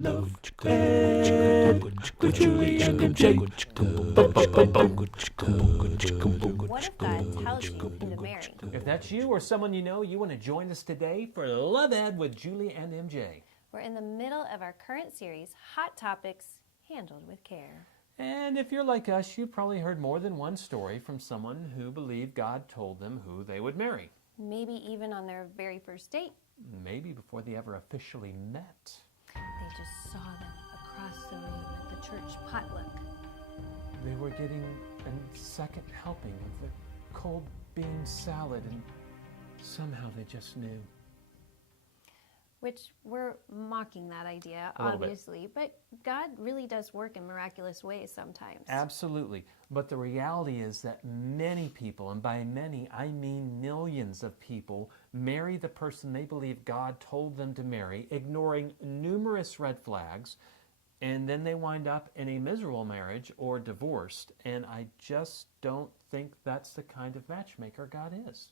Love Ed with Julie and MJ. What if God tells you who to marry? If that's you or someone you know, you want to join us today for Love Ed with Julie and MJ. We're in the middle of our current series, Hot Topics Handled with Care. And if you're like us, you've probably heard more than one story from someone who believed God told them who they would marry. Maybe even on their very first date. Maybe before they ever officially met. They just saw them across the room at the church potluck. They were getting a second helping of the cold bean salad, and somehow they just knew. Which we're mocking that idea, A little bit. obviously, but God really does work in miraculous ways sometimes. Absolutely. But the reality is that many people, and by many I mean millions of people, marry the person they believe God told them to marry, ignoring numerous red flags, and then they wind up in a miserable marriage or divorced. And I just don't think that's the kind of matchmaker God is.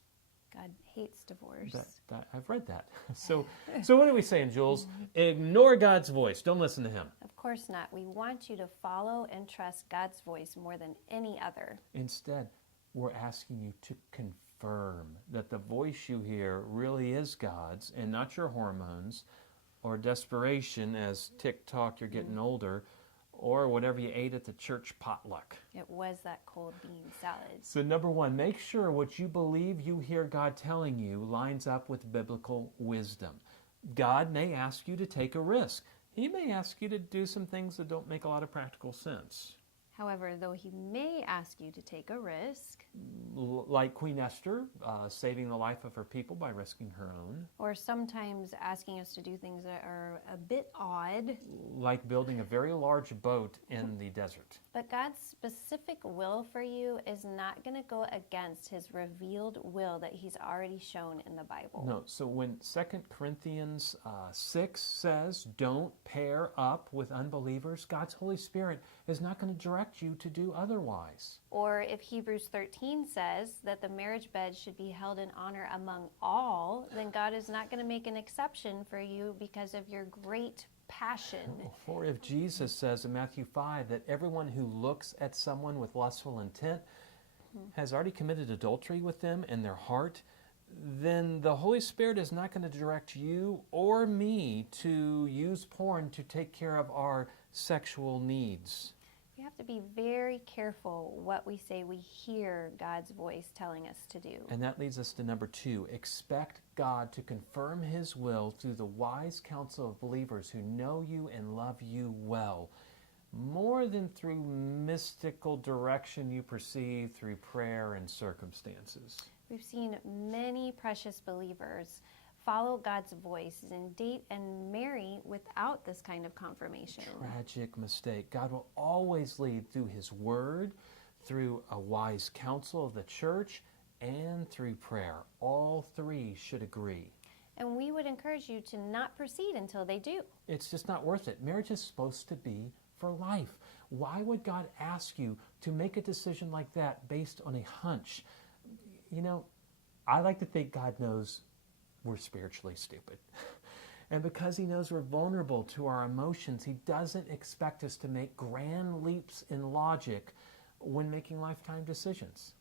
God hates divorce. I've read that. So what are we saying, Jules? Ignore God's voice. Don't listen to him. Of course not. We want you to follow and trust God's voice more than any other. Instead, we're asking you to confirm that the voice you hear really is God's and not your hormones or desperation as TikTok, you're getting older, or whatever you ate at the church potluck. It was that cold bean salad. So number one, make sure what you believe you hear God telling you lines up with biblical wisdom. God may ask you to take a risk. He may ask you to do some things that don't make a lot of practical sense. However, though he may ask you to take a risk, Like Queen Esther, saving the life of her people by risking her own. or sometimes asking us to do things that are a bit odd, Like building a very large boat in the desert. but God's specific will for you is not going to go against his revealed will that he's already shown in the Bible. No, so when 2 Corinthians 6 says, don't pair up with unbelievers, God's Holy Spirit is not going to direct you to do otherwise. Or if Hebrews 13 says that the marriage bed should be held in honor among all, then God is not going to make an exception for you because of your great passion. Or if Jesus says in Matthew 5 that everyone who looks at someone with lustful intent has already committed adultery with them in their heart, then the Holy Spirit is not going to direct you or me to use porn to take care of our sexual needs. We have to be very careful what we say we hear God's voice telling us to do. And that leads us to number two. Expect God to confirm his will through the wise counsel of believers who know you and love you well, more than through mystical direction you perceive through prayer and circumstances. We've seen many precious believers follow God's voice and date and marry without this kind of confirmation. Tragic mistake. God will always lead through his word, through a wise counsel of the church, and through prayer. All three should agree. And we would encourage you to not proceed until they do. It's just not worth it. Marriage is supposed to be for life. Why would God ask you to make a decision like that based on a hunch? You know, I like to think God knows we're spiritually stupid. And because he knows we're vulnerable to our emotions, he doesn't expect us to make grand leaps in logic when making lifetime decisions.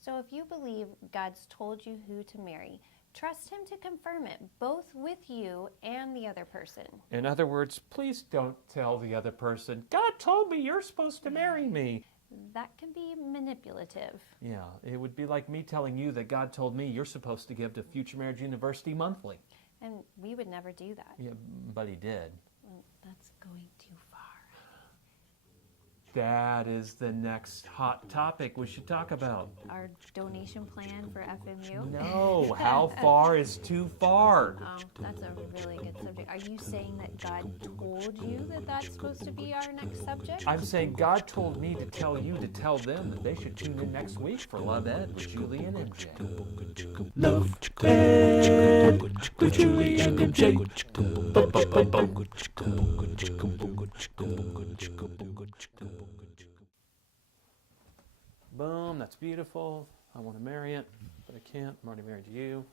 So if you believe God's told you who to marry, trust him to confirm it, both with you and the other person. In other words, please don't tell the other person, God told me you're supposed to marry me. That can be manipulative. Yeah, it would be like me telling you that God told me you're supposed to give to Future Marriage University monthly. And we would never do that. Yeah, but he did. Well, that's going too far. That is the next hot topic we should talk about. Our donation plan for FMU? No, how far is too far? Oh, that's a really good subject. Are you saying that God told you that that's supposed to be our next subject? I'm saying God told me to tell you to tell them that they should tune in next week for Love Ed with Julie and MJ. Love Ed with Julie and MJ. Boom, that's beautiful. I want to marry it, but I can't. I'm already married to you.